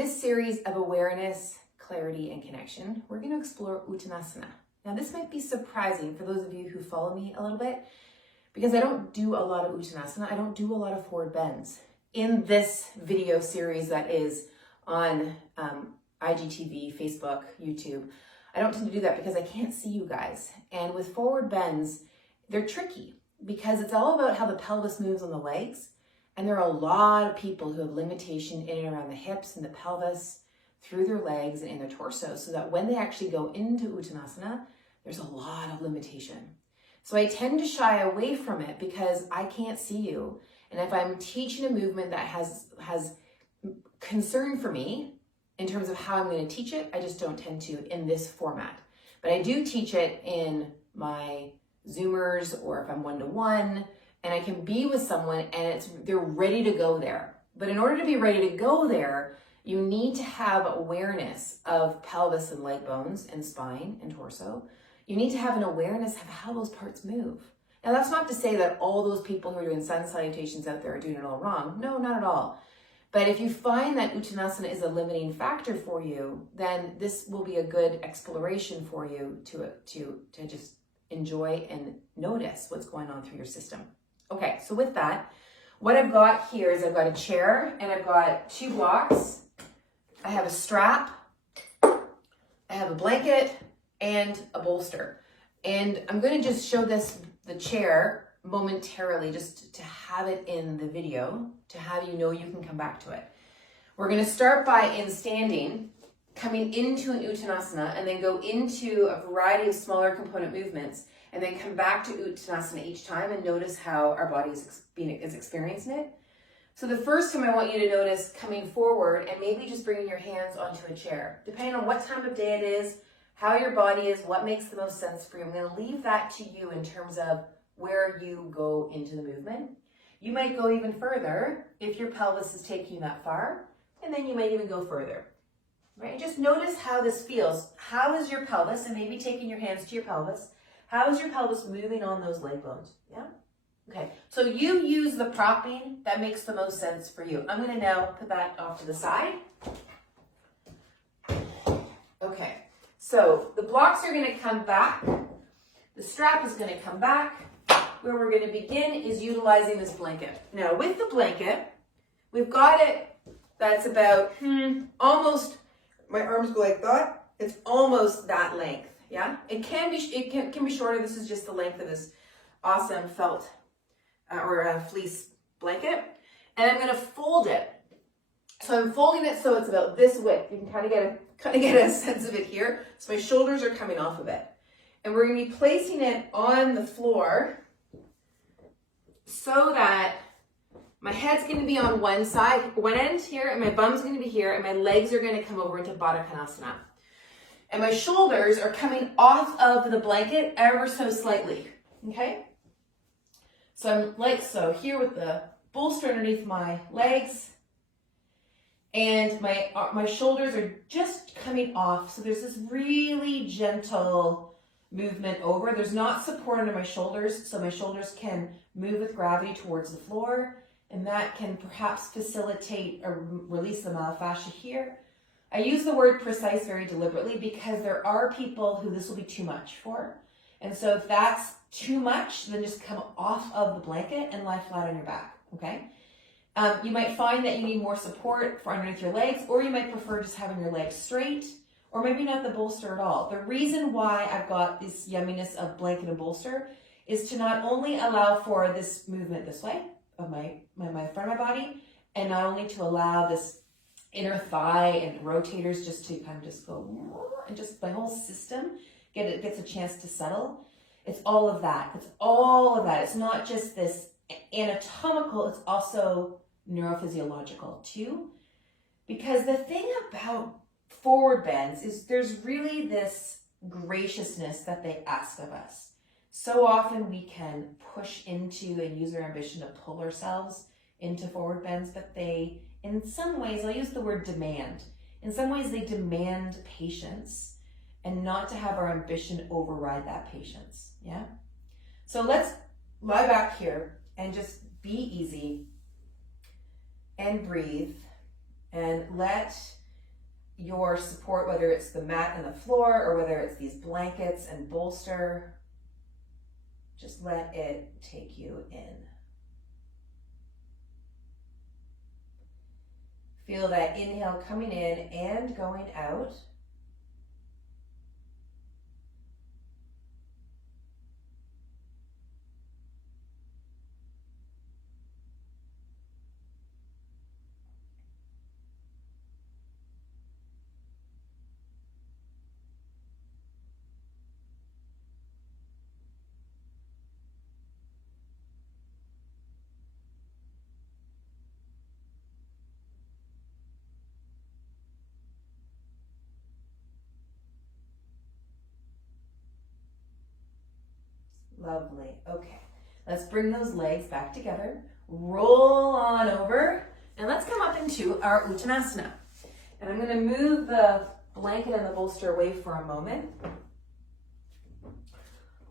this series of awareness, clarity, and connection, we're going to explore Uttanasana. Now, this might be surprising for those of you who follow me a little bit, because I don't do a lot of Uttanasana. I don't do a lot of forward bends. In this video series that is on IGTV, Facebook, YouTube, I don't tend to do that because I can't see you guys. And with forward bends, they're tricky because it's all about how the pelvis moves on the legs. And there are a lot of people who have limitation in and around the hips and the pelvis, through their legs and in their torso, so that when they actually go into Uttanasana, there's a lot of limitation. So I tend to shy away from it because I can't see you. And if I'm teaching a movement that has concern for me in terms of how I'm going to teach it, I just don't tend to in this format. But I do teach it in my Zoomers or if I'm one-to-one, and I can be with someone and they're ready to go there. But in order to be ready to go there, you need to have awareness of pelvis and leg bones and spine and torso. You need to have an awareness of how those parts move. Now, that's not to say that all those people who are doing sun salutations out there are doing it all wrong. No, not at all. But if you find that Uttanasana is a limiting factor for you, then this will be a good exploration for you to just enjoy and notice what's going on through your system. Okay, so with that, what I've got here is I've got a chair and I've got 2 blocks. I have a strap, I have a blanket, and a bolster. And I'm going to just show the chair momentarily, just to have it in the video, to have you know you can come back to it. We're going to start in standing, coming into an Uttanasana, and then go into a variety of smaller component movements, and then come back to Uttanasana each time and notice how our body is experiencing it. So the first time I want you to notice coming forward and maybe just bringing your hands onto a chair. Depending on what time of day it is, how your body is, what makes the most sense for you. I'm going to leave that to you in terms of where you go into the movement. You might go even further if your pelvis is taking you that far, and then you might even go further. Right? Just notice how this feels. How is your pelvis, and maybe taking your hands to your pelvis, how is your pelvis moving on those leg bones? Yeah? Okay, so you use the propping that makes the most sense for you. I'm going to now put that off to the side. Okay, so the blocks are going to come back. The strap is going to come back. Where we're going to begin is utilizing this blanket. Now, with the blanket, we've got it that's about almost, my arms go like that. It's almost that length. Yeah, it can be shorter. This is just the length of this awesome felt or fleece blanket, and I'm going to fold it. So I'm folding it so it's about this width. You can kind of get a sense of it here. So my shoulders are coming off of it, and we're going to be placing it on the floor so that my head's going to be on one end here, and my bum's going to be here, and my legs are going to come over into Baddha Konasana. And my shoulders are coming off of the blanket ever so slightly, okay? So I'm like so, here with the bolster underneath my legs, and my shoulders are just coming off. So there's this really gentle movement over. There's not support under my shoulders, so my shoulders can move with gravity towards the floor, and that can perhaps facilitate or release the myofascia here. I use the word precise very deliberately because there are people who this will be too much for. And so if that's too much, then just come off of the blanket and lie flat on your back, okay? You might find that you need more support for underneath your legs, or you might prefer just having your legs straight, or maybe not the bolster at all. The reason why I've got this yumminess of blanket and bolster is to not only allow for this movement this way of my front of my body, and not only to allow this inner thigh and rotators just to kind of just go, and just my whole system gets a chance to settle. It's all of that. It's all of that. It's not just this anatomical, it's also neurophysiological too. Because the thing about forward bends is there's really this graciousness that they ask of us. So often we can push into and use our ambition to pull ourselves into forward bends, but they, in some ways, I'll use the word demand. In some ways, they demand patience and not to have our ambition override that patience, yeah? So let's lie back here and just be easy and breathe and let more support, whether it's the mat and the floor or whether it's these blankets and bolster. Just let it take you in. Feel that inhale coming in and going out. Lovely. Okay, let's bring those legs back together. Roll on over, and let's come up into our Uttanasana. And I'm going to move the blanket and the bolster away for a moment.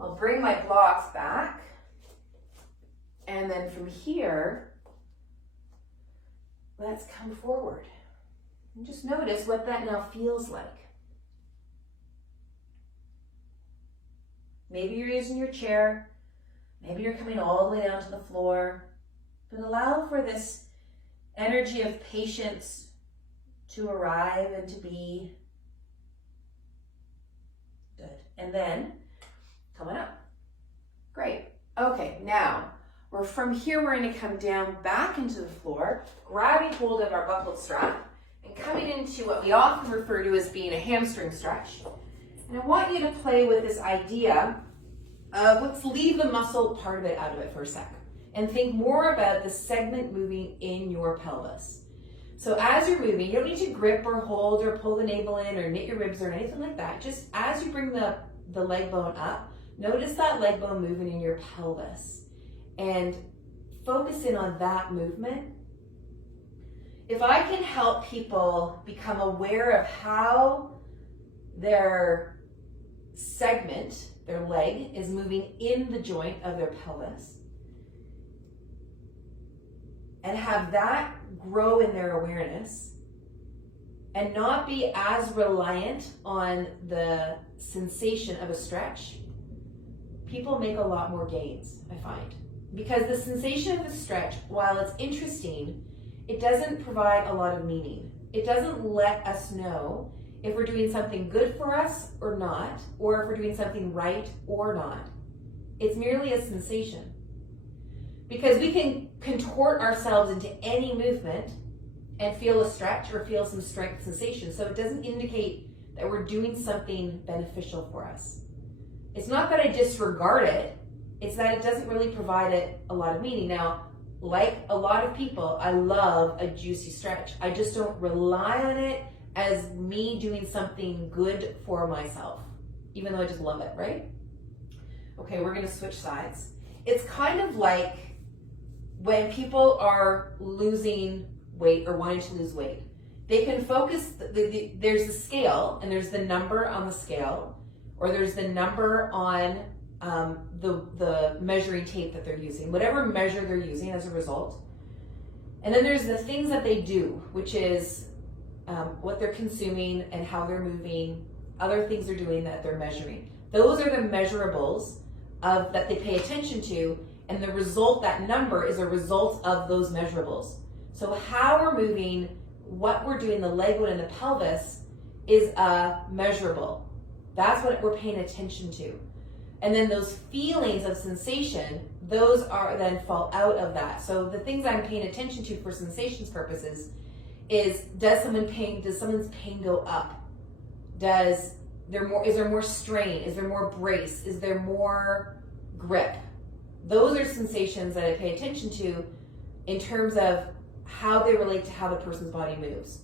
I'll bring my blocks back. And then from here, let's come forward. And just notice what that now feels like. Maybe you're using your chair. Maybe you're coming all the way down to the floor. But allow for this energy of patience to arrive and to be. Good. And then, coming up. Great. Okay, now, from here we're going to come down back into the floor, grabbing hold of our buckled strap, and coming into what we often refer to as being a hamstring stretch. And I want you to play with this idea of, let's leave the muscle part of it out of it for a sec and think more about the segment moving in your pelvis. So as you're moving, you don't need to grip or hold or pull the navel in or knit your ribs or anything like that. Just as you bring the leg bone up, notice that leg bone moving in your pelvis and focus in on that movement. If I can help people become aware of how their segment, their leg, is moving in the joint of their pelvis, and have that grow in their awareness and not be as reliant on the sensation of a stretch, people make a lot more gains, I find. Because the sensation of the stretch, while it's interesting, it doesn't provide a lot of meaning. It doesn't let us know if we're doing something good for us or not, or if we're doing something right or not. It's merely a sensation. Because we can contort ourselves into any movement and feel a stretch or feel some strength sensation. So it doesn't indicate that we're doing something beneficial for us. It's not that I disregard it, it's that it doesn't really provide it a lot of meaning. Now, like a lot of people, I love a juicy stretch. I just don't rely on it as me doing something good for myself, even though I just love it, right? Okay, we're gonna switch sides. It's kind of like when people are losing weight or wanting to lose weight. They can focus, there's a scale and there's the number on the scale, or there's the number on the measuring tape that they're using, whatever measure they're using as a result. And then there's the things that they do, which is what they're consuming and how they're moving, other things they're doing that they're measuring. Those are the measurables that they pay attention to, and the result, that number, is a result of those measurables. So how we're moving, what we're doing, the leg bone and the pelvis, is a measurable. That's what we're paying attention to. And then those feelings of sensation, those are then fall out of that. So the things I'm paying attention to for sensations purposes is, does someone's pain go up? Is there more strain? Is there more brace? Is there more grip? Those are sensations that I pay attention to in terms of how they relate to how the person's body moves.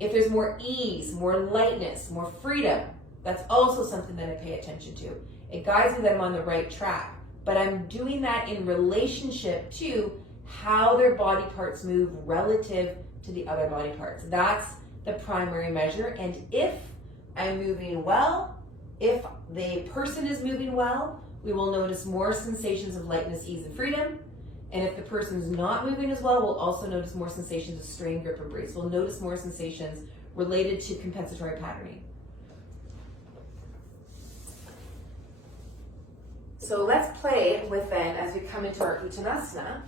If there's more ease, more lightness, more freedom, that's also something that I pay attention to. It guides me that I'm on the right track, but I'm doing that in relationship to how their body parts move relative to the other body parts. That's the primary measure. And if I'm moving well, if the person is moving well, we will notice more sensations of lightness, ease, and freedom. And if the person's not moving as well, we'll also notice more sensations of strain, grip, and brace. We'll notice more sensations related to compensatory patterning. So let's play with then as we come into our Uttanasana.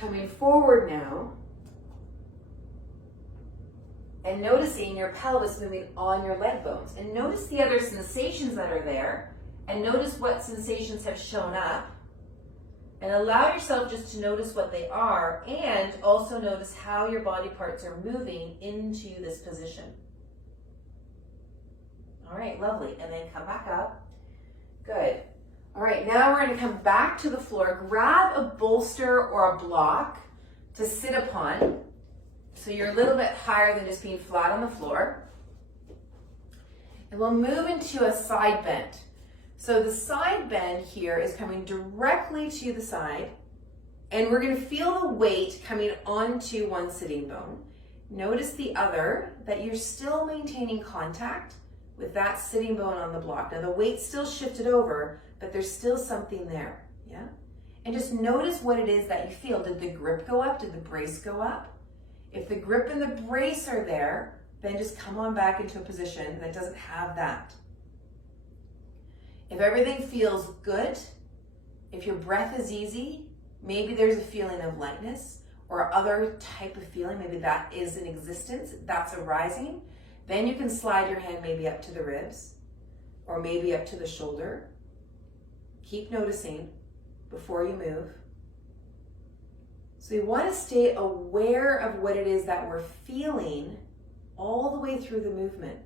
Coming forward now. And noticing your pelvis moving on your leg bones. And notice the other sensations that are there. And notice what sensations have shown up. And allow yourself just to notice what they are. And also notice how your body parts are moving into this position. All right, lovely. And then come back up. Good. All right, now we're going to come back to the floor. Grab a bolster or a block to sit upon. So you're a little bit higher than just being flat on the floor. And we'll move into a side bend. So the side bend here is coming directly to the side, and we're going to feel the weight coming onto one sitting bone. Notice the other, that you're still maintaining contact with that sitting bone on the block. Now the weight's still shifted over, but there's still something there, yeah? And just notice what it is that you feel. Did the grip go up? Did the brace go up? If the grip and the brace are there, then just come on back into a position that doesn't have that. If everything feels good, if your breath is easy, maybe there's a feeling of lightness or other type of feeling, maybe that is in existence, that's arising, then you can slide your hand maybe up to the ribs or maybe up to the shoulder. Keep noticing before you move. So you want to stay aware of what it is that we're feeling all the way through the movement.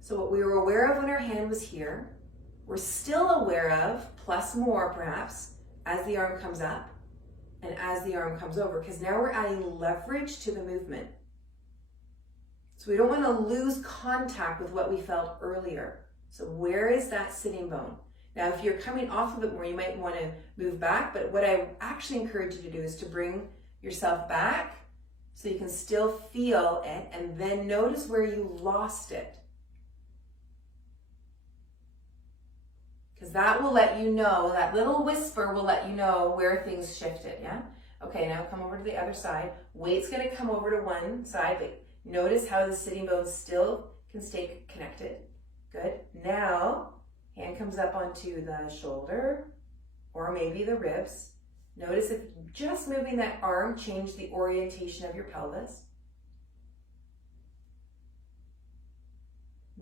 So what we were aware of when our hand was here, we're still aware of, plus more perhaps, as the arm comes up and as the arm comes over, because now we're adding leverage to the movement. So we don't want to lose contact with what we felt earlier. So where is that sitting bone? Now, if you're coming off of it more, you might want to move back, but what I actually encourage you to do is to bring yourself back so you can still feel it, and then notice where you lost it. Because that will let you know, that little whisper will let you know where things shifted, yeah? Okay, now come over to the other side. Weight's going to come over to one side, but notice how the sitting bones still can stay connected. Good. Now, hand comes up onto the shoulder or maybe the ribs. Notice if just moving that arm changed the orientation of your pelvis.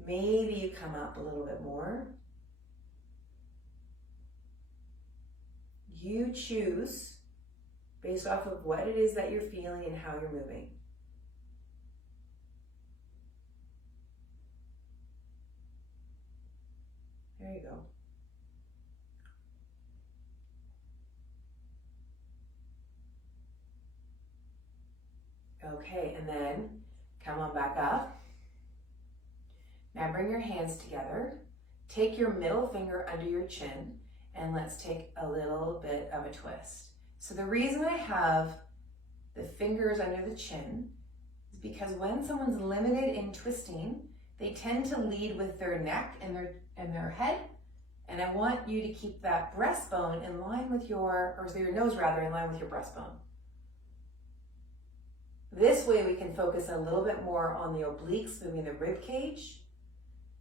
Maybe you come up a little bit more. You choose based off of what it is that you're feeling and how you're moving. There you go. Okay, and then come on back up. Now bring your hands together. Take your middle finger under your chin, and let's take a little bit of a twist. So the reason I have the fingers under the chin is because when someone's limited in twisting, they tend to lead with their neck and their head. And I want you to keep that breastbone in line with your nose rather, in line with your breastbone. This way we can focus a little bit more on the obliques, moving the rib cage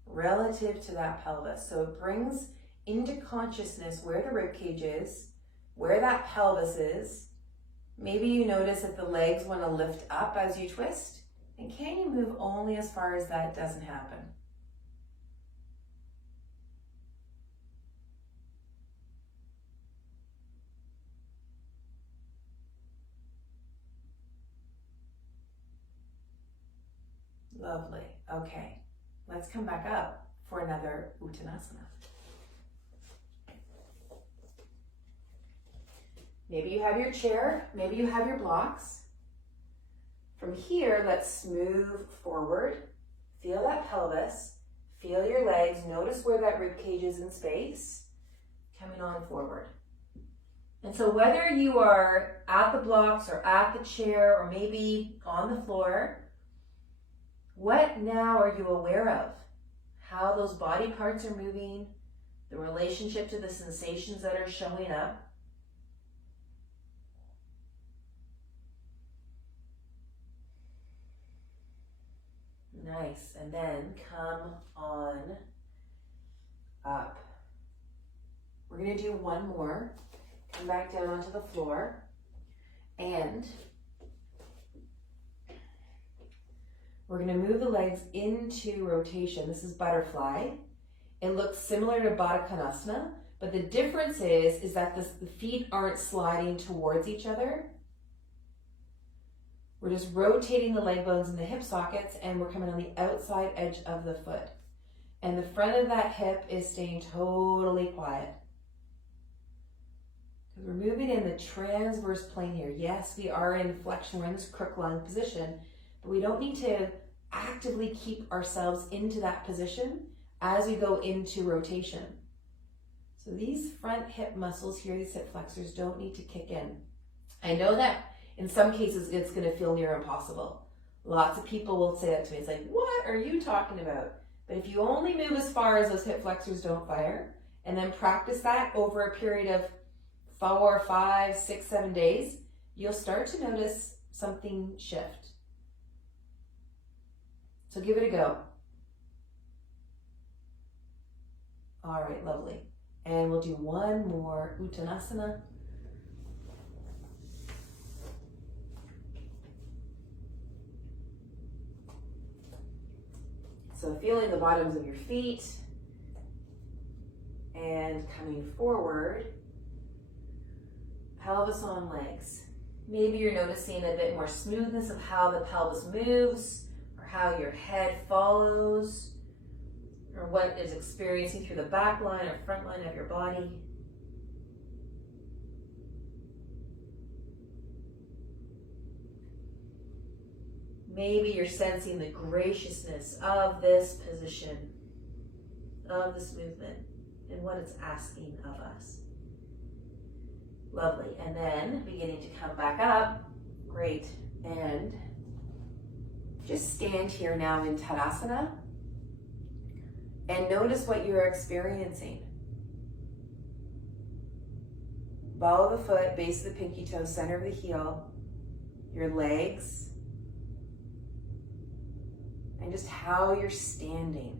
relative to that pelvis. So it brings into consciousness where the rib cage is, where that pelvis is. Maybe you notice that the legs want to lift up as you twist. And can you move only as far as that doesn't happen? Lovely. Okay, let's come back up for another Uttanasana. Maybe you have your chair, maybe you have your blocks. From here, let's move forward. Feel that pelvis, feel your legs, notice where that rib cage is in space, coming on forward. And so whether you are at the blocks or at the chair or maybe on the floor, what now are you aware of? How those body parts are moving, the relationship to the sensations that are showing up. Nice, and then come on up. We're gonna do one more. Come back down onto the floor, and we're gonna move the legs into rotation. This is butterfly. It looks similar to Baddha Konasana, but the difference is that the feet aren't sliding towards each other. We're just rotating the leg bones in the hip sockets, and we're coming on the outside edge of the foot. And the front of that hip is staying totally quiet. Because we're moving in the transverse plane here. Yes, we are in flexion, we're in this crook lung position, but we don't need to actively keep ourselves into that position as we go into rotation. So these front hip muscles here, these hip flexors, don't need to kick in. I know that in some cases, it's going to feel near impossible. Lots of people will say that to me. It's like, what are you talking about? But if you only move as far as those hip flexors don't fire, and then practice that over a period of 4, 5, 6, 7 days, you'll start to notice something shift. So give it a go. All right, lovely. And we'll do one more Uttanasana. So feeling the bottoms of your feet and coming forward, pelvis on legs. Maybe you're noticing a bit more smoothness of how the pelvis moves, or how your head follows, or what is experiencing through the back line or front line of your body. Maybe you're sensing the graciousness of this position, of this movement, and what it's asking of us. Lovely. And then beginning to come back up. Great. And just stand here now in Tadasana and notice what you're experiencing. Ball of the foot, base of the pinky toe, center of the heel, your legs, and just how you're standing.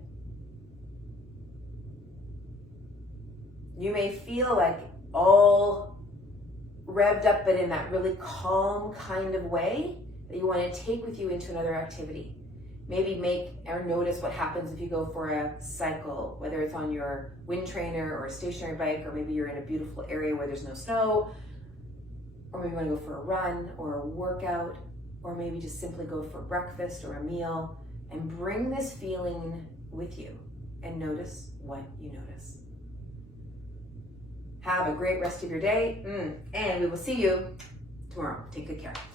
You may feel like all revved up, but in that really calm kind of way that you want to take with you into another activity. Maybe make or notice what happens if you go for a cycle, whether it's on your wind trainer or a stationary bike, or maybe you're in a beautiful area where there's no snow, or maybe you want to go for a run or a workout, or maybe just simply go for breakfast or a meal. And bring this feeling with you and notice what you notice. Have a great rest of your day, and we will see you tomorrow. Take good care.